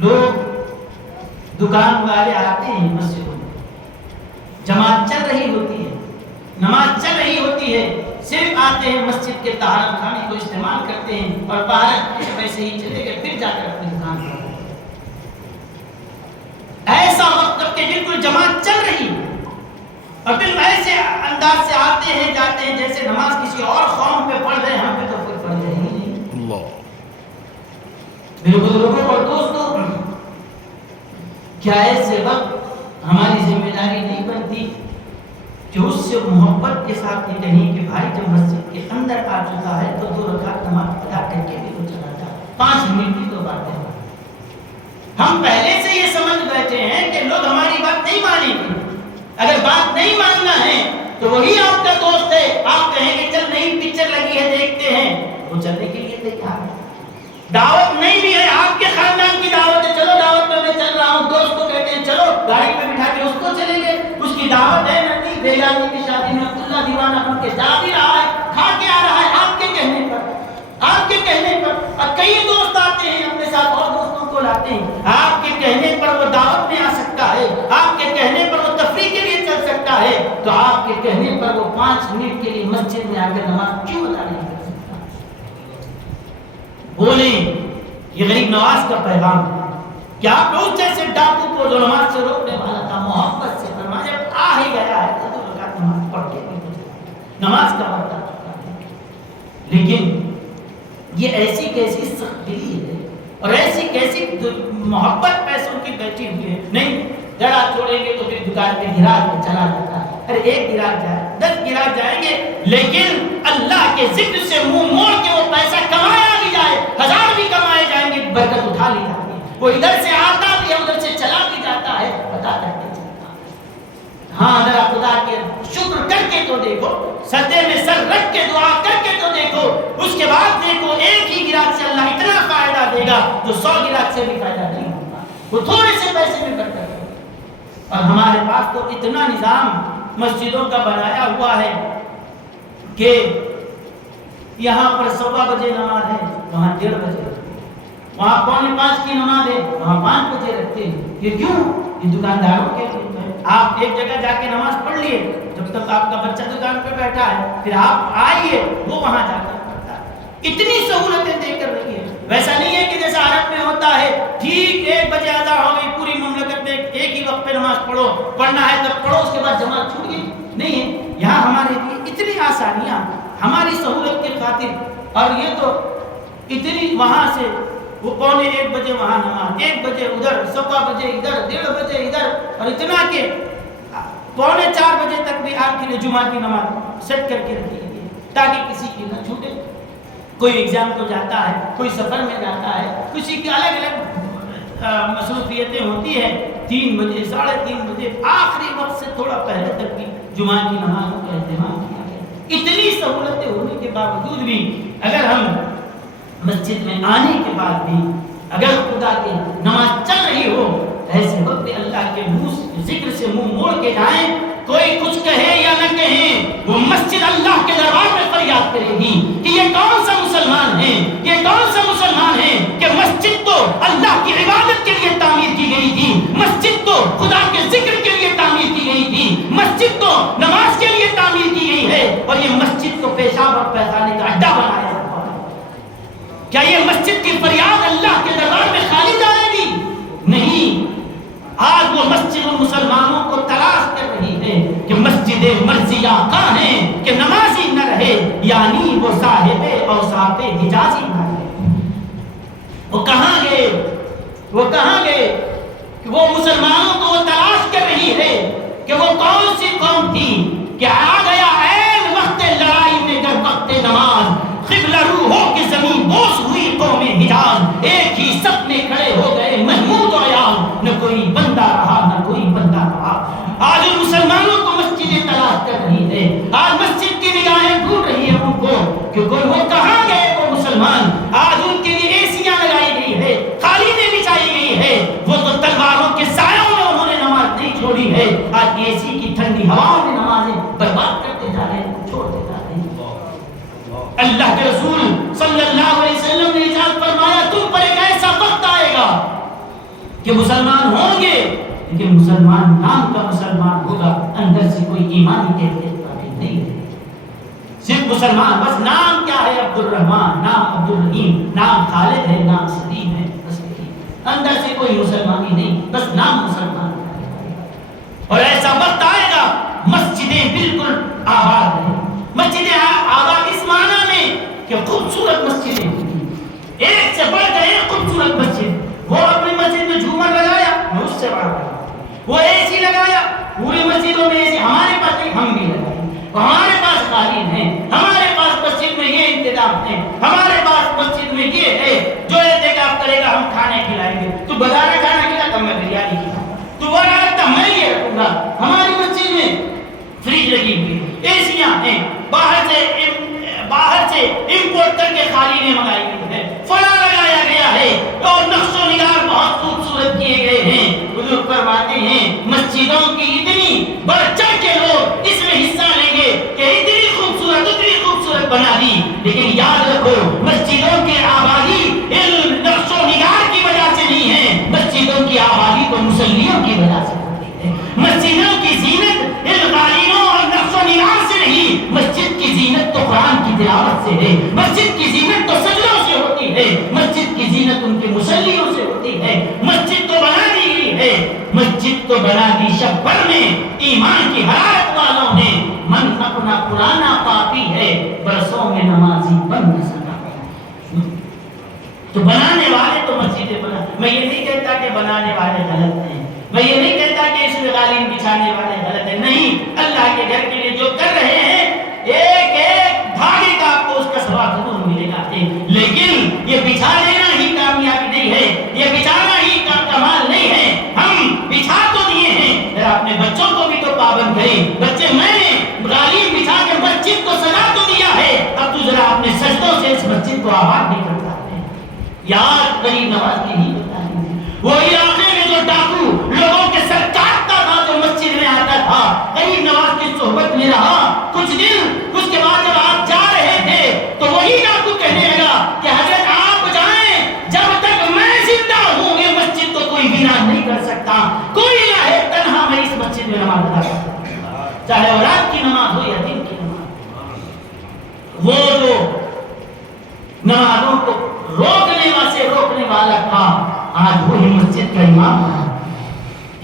لوگ دکان والے آتے ہیں مسجدوں میں، جماعت چل رہی ہوتی ہے، نماز چل رہی ہوتی ہے، صرف آتے ہیں مسجد کے طہارت خانے کو استعمال کرتے ہیں اور باہر ویسے ہی چلے گئے، پھر جا کر اپنی دکان پر ایسا وقت جب کہ بالکل جماعت چل رہی ہے اور بالکل ایسے انداز سے آتے ہیں جاتے ہیں جیسے نماز کسی اور قوم پہ پڑھ رہے ہیں، ہم پہ تو کوئی پڑھ رہے ہی نہیں۔ اللہ میرے بزرگوں اور دوستوں، کیا ایسے وقت ہماری ذمہ داری نہیں بنتی کہ اس سے محبت کے ساتھ یہ کہیں کہ بھائی جب مسجد کے اندر آ چکا ہے تو 2 رکعت نماز ادا کر کے بھی وہ چلا جائے، 5 منٹ کی تو بات ہے۔ ہم پہلے سے یہ سمجھ بیٹھے ہیں کہ لوگ ہماری بات نہیں مانیں گے، اگر بات نہیں ماننا ہے تو وہی آپ کا دوست ہے، آپ کہیں گے چل نئی پکچر لگی ہے دیکھتے ہیں، وہ چلنے کے لیے تیار ہے۔ دعوت نہیں بھی ہے، آپ کے خاندان کی دعوت ہے، چلو دعوت میں چل رہا ہوں، دوست کو کہتے ہیں چلو گاڑی پہ بٹھا کے اس کو چلیں گے، اس کی دعوت ہے نتی بیگانی کی شادی میں عبداللہ دیوانہ بن کے جا بھی رہا ہے، کھا کے آ رہا ہے آپ کے کہنے پر، آپ کے کہنے پر۔ اور کئی دوست آتے ہیں اپنے ساتھ اور دوستوں کو لاتے ہیں، آپ کے کہنے پر وہ دعوت میں آ سکتا ہے، آپ کے کہنے پر وہ تفریح کے لیے چل سکتا ہے، تو آپ کے کہنے پر وہ 5 منٹ کے لیے مسجد میں آ کر نماز کیوں ادا نہیں کر سکتا؟ بولیں یہ غریب نواز کا پیغام ہے کہ آپ اس جیسے ڈاکو کو جو نماز سے روکنے والا تھا محبت سے فرمایا جب آ ہی گیا ہے تو 2 رکعت نماز پڑھ کے نماز کا وقت آ چکا ہے۔ لیکن یہ ایسی کیسی سخت دلی ہے اور ایسی کیسی محبت پیسوں کی بیٹھی ہوئی ہے، نہیں جڑا چھوڑیں گے تو پھر دکان پہ گراہک میں چلا جاتا ہے، ارے 1 گراہک جائے 10 گراہک جائیں گے، لیکن اللہ کے ذکر سے منہ موڑ کے وہ پیسہ کمایا بھی جائے، 1000 بھی کمائے جائیں گے، برکت اٹھا لی جاتی ہے، وہ ادھر سے آتا بھی ہے ادھر سے چلا بھی جاتا ہے، پتا کرتے چلتا ہے۔ ہاں ذرا خدا کے شکر کر کے تو دیکھو، سجدے میں سر رکھ کے دعا کر کے تو دیکھو، اس کے بعد دیکھو ایک ہی گراہک سے اللہ اتنا فائدہ دے گا جو 100 گراہک سے بھی فائدہ نہیں ہوگا، وہ تھوڑے سے پیسے میں برکت ہے۔ اور ہمارے پاس تو اتنا نظام مسجدوں کا بنایا ہوا ہے کہ یہاں پر 1:15 بجے نماز ہے، وہاں 1:30 بجے رکھتے ہیں، وہاں 4:45 کی نماز ہے، وہاں 5 بجے رکھتے ہیں۔ یہ کیوں؟ یہ دکانداروں کے لیے ہے۔ آپ ایک جگہ جا کے نماز پڑھ لیے، جب تک آپ کا بچہ دکان پہ بیٹھا ہے، پھر آپ آئیے وہ وہاں جا کر پڑھتا ہے۔ اتنی سہولتیں دے کر رہی ہے، ویسا نہیں ہے کہ جیسا عرب میں ہوتا ہے ٹھیک 1 بجے اذان ہو گئی پوری مملکت میں ایک ہی وقت پہ نماز پڑھو، پڑھنا ہے تب پڑھو، اس کے بعد جماعت چھوٹ گئی، نہیں ہے۔ یہاں ہمارے لیے اتنی آسانیاں ہماری سہولت کی خاطر، اور یہ تو اتنی وہاں سے وہ 1:15 بجے وہاں نماز، 1 بجے ادھر، 1:15 بجے ادھر، 1:30 بجے ادھر، اور اتنا کہ 3:45 بجے تک بھی آپ کے لیے جمعہ کی نماز سیٹ کر کے رکھی گئی ہے تاکہ کسی کی نہ چھوٹے۔ کوئی ایگزام کو جاتا ہے، کوئی سفر میں جاتا ہے، کسی کی الگ الگ مصروفیتیں ہوتی ہیں، 3 بجے 3:30 بجے آخری وقت سے تھوڑا پہلے تک بھی جمعہ کی نمازوں کا اہتمام کیا گیا۔ اتنی سہولتیں ہونے کے باوجود بھی اگر ہم مسجد میں آنے کے بعد بھی اگر خدا کی نماز چل رہی ہو، ایسے وقت بھی اللہ کے ذکر سے منہ موڑ کے جائیں، کوئی کچھ کہے یا نہ کہیں، وہ مسجد اللہ کے دربار میں فریاد کرے گی کہ یہ کون سا مسلمان ہے، یہ کون سا مسلمان ہے کہ مسجد تو اللہ کی عبادت کے لیے تعمیر کی گئی تھی، مسجد تو خدا کے ذکر کے لیے تعمیر کی گئی تھی، مسجد تو نماز کے لیے تعمیر کی گئی ہے، اور یہ مسجد کو پیشاب اور پیخانے کا اڈا بنایا جاتا ہے۔ کیا یہ مسجد کی فریاد اللہ کے دربار میں خالی جائے گی؟ نہیں۔ آج وہ مسجد مسلمانوں کو تلاش کر رہی ہے کہ مسجد مرضیہ کہاں ہے کہ نمازی نہ رہے، یعنی وہ صاحب اوصاف حجازی نہ رہے۔ وہ کہاں گئے؟ وہ کہاں گئے کہ وہ مسلمانوں کو وہ تلاش کر رہی ہے کہ وہ کون سی قوم تھی کہ آ گیا عین وقت لڑائی میں جب وقت نماز، قبلہ رو ہو کے زمین بوس ہوئی قوم حجاز، ایک ہی سب میں کھڑے ہو گئے محمود و عیاض، نہ کوئی بندہ رہا نہ کوئی بندہ رہا۔ آج ان مسلمانوں کو مسجدیں تلاش کر رہی ہے، آج مسجد کی نگاہیں ڈھونڈ رہی ہیں ان کو کہ وہ کہاں گئے وہ مسلمان۔ آج ان کے لیے ایسیاں لگائی گئی ہے، قالینیں بچھائی گئی ہے، وہ تو تلواروں کے سایوں میں انہوں نے نماز نہیں چھوڑی ہے، آج اے سی کی ٹھنڈی ہواؤں میں نمازیں برباد کرتے جا رہے ہیں، چھوڑتے جا رہے ہیں۔ اللہ کے رسول صلی اللہ علیہ وسلم نے ارشاد فرمایا تم پر ایک ایسا وقت آئے گا کہ مسلمان ہوں گے لیکن مسلمان نام کا مسلمان ہوگا، اندر سے کوئی ایمانی کیفیت قابل نہیں ہے. صرف مسلمان، بس نام کیا ہے عبد الرحمن، نام عبد الرحیم، نام خالد ہے، نام سلیم ہے، بس اندر سے کوئی مسلمانی نہیں، بس نام مسلمان. اور ایسا وقت آئے گا مسجدیں بالکل آباد ہیں. مسجدیں آباد اس معنی میں کہ خوبصورت مسجدیں ہوتی، ایک سے بڑھ کر ایک خوبصورت مسجد. وہ اپنی مسجد میں جھومر لگایا، میں اس سے بڑا لگایا. وہ اے سی لگایا، پوری مسجدوں میں اے سی ہمارے پاس نہیں، ہم بھی لگائیں. ہمارے پاس قالین ہے، ہمارے پاس مسجد میں یہ انتظام ہے، ہمارے پاس مسجد میں یہ ہے. جو اعتکاف کرے گا ہم کھانے کھلائیں گے. تو بازار کھانا کھلاتا میں بریانی کھلاؤں، تو وہ رکھتا میں یہ رکھوں گا. ہماری مسجد میں فریج لگی ہوئی، اے سیاں ہیں، باہر سے امپورٹ کر کے قالینیں منگائی گئی ہے، فلاں لگایا گیا ہے، اور نقش و نگار بہت خوبصورت کیے گئے ہیں. حضور فرماتے ہیں مسجدوں کی اتنی بڑھ چڑھ کے لوگ اس میں حصہ لیں گے کہ اتنی خوبصورت بنا دی. لیکن یاد رکھو مسجدوں کی آبادی ان نقش و نگار کی وجہ سے نہیں ہے، مسجدوں کی آبادی تو مسلیوں کی وجہ سے ہوتی ہے. مسجدوں کی زینت ان قالینوں اور نقش و نگار سے نہیں، مسجد کی زینت تو قرآن کی تلاوت سے ہے، مسجد کی زینت تو سجدوں سے ہوتی ہے، مسجد کی زینت ان کے مسلیوں سے ہوتی ہے. مسجد تو بنا دی گئی ہے، مسجد تو بنا دی شب بھر میں ایمان کی حرارت والوں نے. من اپنا پرانا پاپی ہے، برسوں میں نمازی بن نہ سکا. تو بنانے والے تو مسجدیں بنا. میں یہ نہیں کہتا کہ بنانے والے غلط ہیں، میں یہ نہیں کہتا کہ اس میں قالین بچھانے والے غلط ہیں، نہیں. اللہ کے گھر کے لیے جو کر رہے ہیں ایک ایک دھاگے کا آپ کو اس کا ثواب ضرور ملے گا. لیکن یہ بچھا لینا ہی کامیابی نہیں ہے، یہ بچھانا ہی کمال نہیں ہے. ہم بچھا تو دیے ہیں، پھر اپنے بچوں کو بھی تو پابند کریں. بچے میں نے قالین بچھا کے مسجد کو سجا تو دیا ہے، اب تو ذرا اپنے سجدوں سے اس مسجد کو آباد بھی کرتا ہے. یاد غریب نواز کی ہی بتائیں، وہ علاقے میں جو ڈاکو لوگوں کے سر کاٹتا تھا، جو مسجد میں آتا تھا، غریب نواز کی صحبت میں رہا کچھ دن. اس کے بعد جب آپ جا رہے تھے تو وہی ڈاکو کہنے لگا کہ حضرت آپ جائیں، جب تک میں زندہ ہوں یہ مسجد تو کوئی ویران نہیں کر سکتا. کوئی نہ ہے تنہا میں اس مسجد میں نماز ادا کر سکتا، چاہے وہ رات کی نماز ہو یا دن کی نماز. وہ جو نمازوں کو روکنے والا تھا، آج وہی مسجد کا امام ہے.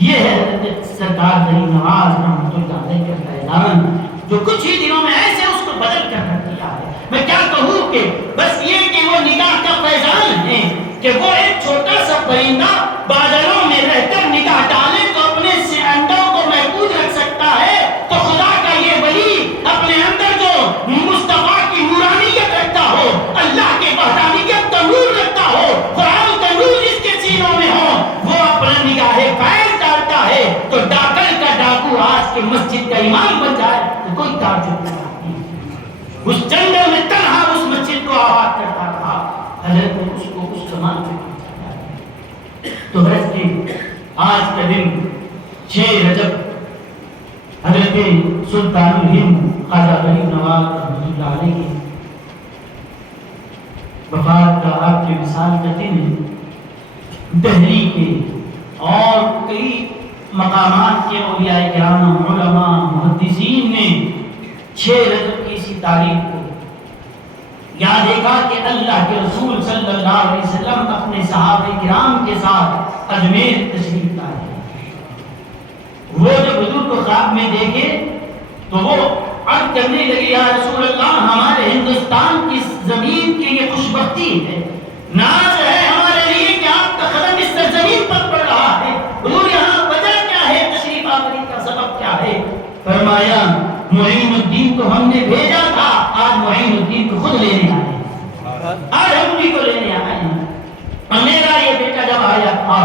یہ ہے حضرت سرکار غریب نواز رحمۃ اللہ علیہ کا فیضان، جو کچھ ہی دنوں میں ایسے اس کو بدل کر رکھ دیا ہے. میں کیا کہوں کہ بس یہ کہ وہ نگاہ کا فیضان ہے کہ وہ ایک چھوٹا سا پرندہ بادلوں میں رہ کر نگاہ ڈالے تو اپنے سے انڈوں کو محفوظ رکھ سکتا ہے. تو خدا کا یہ ولی اپنے اندر جو مصطفیٰ کی نورانیت رکھتا ہو، اللہ کے وحدانیت کا نور رکھتا ہو، قرآن کا نور جس کے سینوں میں ہو، وہ اپنا نگاہ فیض ڈالتا ہے. تو ڈاکر کا ڈاکو آج کے مسجد کا امام بن جائے تو کوئی تعجب نہیں. اس جنگل میں تنہا اس مسجد کو آباد کرتا تھا، حضرت نے اس کو اس زمان سے پہنچایا. تو حضرت کے آج کا دن 6 رجب حضرت سلطان الہند خواجہ غریب نواز رحمۃ اللہ علیہ کی وفات کا آپ کے وصال کا دن ہے. دہلی کے اور کئی مقامات کے اولیاء کرام، علماء، محدثین نے 6 رجب کی اسی تاریخ کو یاد دیکھا کہ اللہ کے رسول صلی اللہ علیہ وسلم اپنے صحابہ کرام کے ساتھ اجمیر تشریف لائے. وہ جب حضور کو خواب میں دیکھے تو وہ عرض کرنے لگے یا رسول اللہ، ہمارے ہندوستان کی زمین کی یہ خوش بختی ہے، ناز ہے ہمارے لیے کہ آپ کا قدم اس سرزمین پر پڑ رہا ہے. حضور یہاں وجہ کیا ہے، تشریف آوری کا سبب کیا ہے؟ فرمایا معین الدین کو ہم نے بھیجا تھا، آج معین الدین کو خود لینے آئے، آج ہم بھی کو لینے آئے ہیں. اور میرا یہ بیٹا جب آیا تھا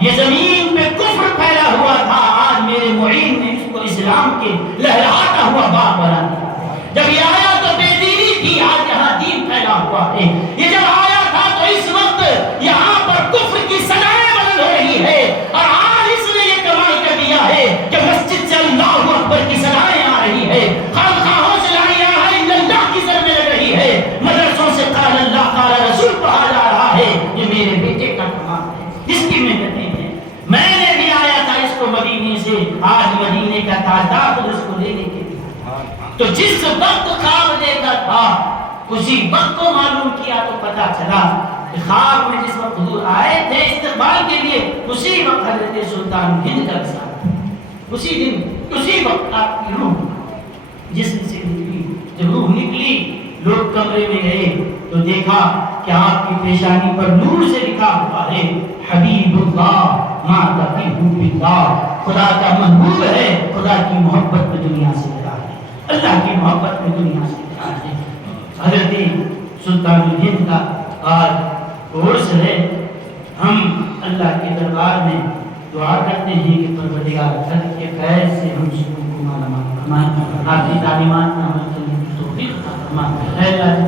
یہ زمین پہ کفر پھیلا ہوا تھا، آج میرے معین نے اس کو اسلام کے لہراتا ہوا باپ بنا دیا. جب یہ آیا تو بے دینی تھی، آج یہاں دین پھیلا ہوا ہے. یہ جب آیا تھا تو اس وقت یہاں پر کفر کی سزائیں بدل ہو رہی ہے، اور آج اس نے یہ کمال کر دیا ہے کہ مسجد سے اللہ اکبر کی سزائیں آ رہی ہے، خانقاہوں سے لا الہ الا اللہ کی ضربیں لگ رہی ہے، مدرسوں سے قال اللہ قال رسول پڑھا جا رہا ہے. یہ میرے بیٹے کا کمال ہے، اس کی محنتیں ہیں. کو مدینے سے آج مدینے کا تاجدار خود اس کو لینے کے لیے. تو جس وقت خواب دیکھا تھا اسی وقت کو معلوم کیا تو پتا چلا کہ خواب میں جس وقت حضور آئے تھے استقبال کے لیے اسی وقت حضرت سلطان ہند کا وصال. اسی دن اسی وقت آپ کی روح جسم سے نکلی. جب روح نکلی لوگ کمرے میں گئے تو دیکھا کہ آپ کی پیشانی پر نور سے لکھا ہوا ہے حبیب اللہ ما تقیہ باللہ. خدا کا محبوب ہے, خدا کی محبت میں دنیا سے ملا ہے, اللہ کی محبت میں دنیا سے ملا ہے. حضرت سلطان ہند کا آج عرس ہے. ہم اللہ کے دربار میں دعا کرتے ہیں کہ پروردگار خلق کے خیر سے ہم سکون کو مالا مال فرمائیں. آپ کی تعلیمات میں عمل کرنے کی توفیق عطا فرمائیں. اے اللہ